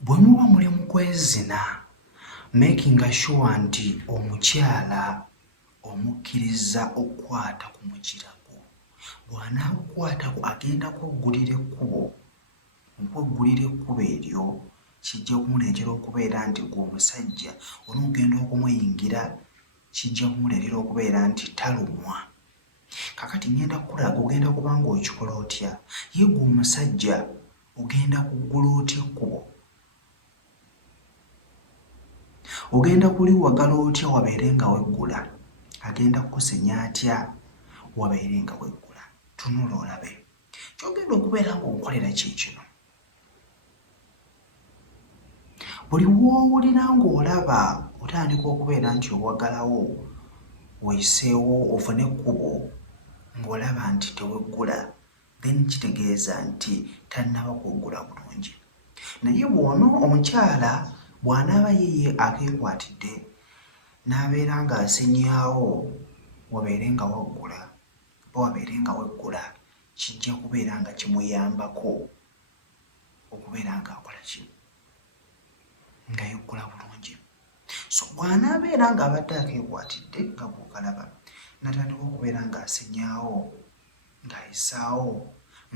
Bwe muba muli mu kwezina making sure nti omukyala omukkiriza okukwata ku mukirago. Bw'anaakukwatako agenda kweggulira ekkubo. Okweggulira ekkubo eryo kijja kumuleetera okubeera nti gwe omusajja onoogenda okumuyingira, kijja kumuleetera okubeera nti talumwa. Kakati ngenda kukulaga ogenda kuba ng'okikola otya. Ye gwe omusajja ogenda kuggula otya ekkubo? Ogenda kuliwagala otya wabeere nga weggula? Agenda kukusenya atya wabeere nga weggula? Tunula olabe. Ky'ogenda okubeera ng'okolera kiikino. Buli w'owulira ng'olaba otandika okubeera nti owagalawo, oyiseewo ofune ekkubo ng'olaba nti teweggula, then kitegeeza nti tannaba kweggula bulungi. Naye bw'ono omukyala bw'anaaba ye akeekwatidde n'abeera ng'asenyaawo wabeere nga waggula oba wabeere nga weggula, kijja kubeera nga kimuyambako okubeera ng'akola ki? Nga yeggula bulungi. So bw'anaabeera ng'abadde akeekwatidde nga bw'okalaba n'atandika okubeera ng'asenyaawo, ng'ayisaawo,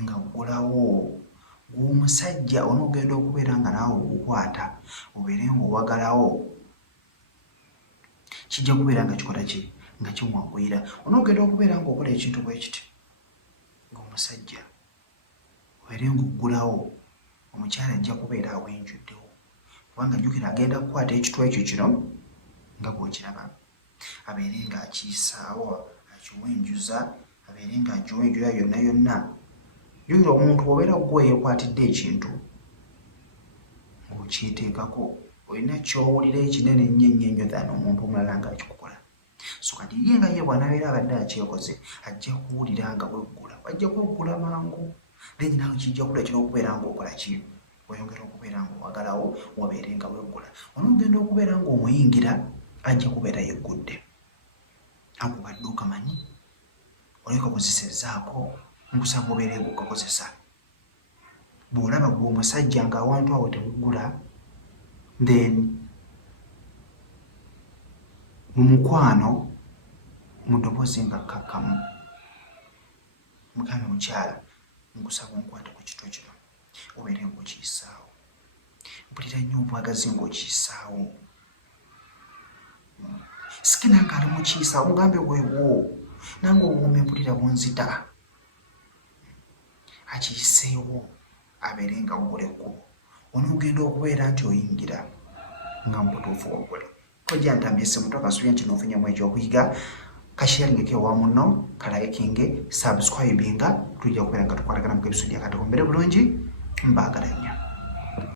ng'aggulawo, gw'omusajja onoogenda okubeera nga naawe ogukwata obeere ng'owagalawo, kijja kubeera nga kikola ki? Nga kimwanguyira. Onoogenda okubeera ng'okola ekintu bwe kiti ng'omusajja obeere ng'oggulawo, omukyala ajja kubeera awenjuddewo. Kubanga jjukira agenda kukwata ekitwa ekyo kino nga bw'okiraba, abeere ng'akiyisaawo, akiwenjuza, abeere ng'akiwenjuza yonna yonna. Jjukira omuntu bw'obeera gwe yeekwatidde ekintu ng'okyeteekako, olina ky'owulira ekinene ennyo than omuntu omulala ng'akikukola. So kati ye nga ye bw'anaabeera abadde akyekoze ajja kuwulira nga weggula, wajja kweggula mangu. Then naawe kijja kuleetera okubeera ng'okola ki? Oyongera okubeera ng'owagalawo wabeere nga weggula. Onoogenda okubeera ng'omuyingira ajja kubeera yeggudde. Ako badde okamanyi? Oleka kozesezzaako, nkusaba obeere ng'okakozesa. Bw'olaba gwe omusajja ng'awantu awo teweggula, then mu mukwano mu ddoboozi nga kkakkamu mugambe mukyala, nkusaba onkwate ku kitwe kino obeere ng'okiyisaawo. Mpulira nnyo obwagazi ng'okiyisaawo. Sike nange ali mukiyisaawo, mugambe weewo nange obuumi mpulira bunzita. Akiyiseewo abeere nga aggula ekkubo. Onoogenda okubeera nti oyingira nga mubutuufu waggule. Tojja ntambise muto akasuubira nti n'ofunyamu ekyokuyiga. Kasharingeko ewa munno, kalayikinge, subscribinga, tujja kubeera nga tukwatagana mu episode yakatako. Mbere bulungi, mbaagala nnyo.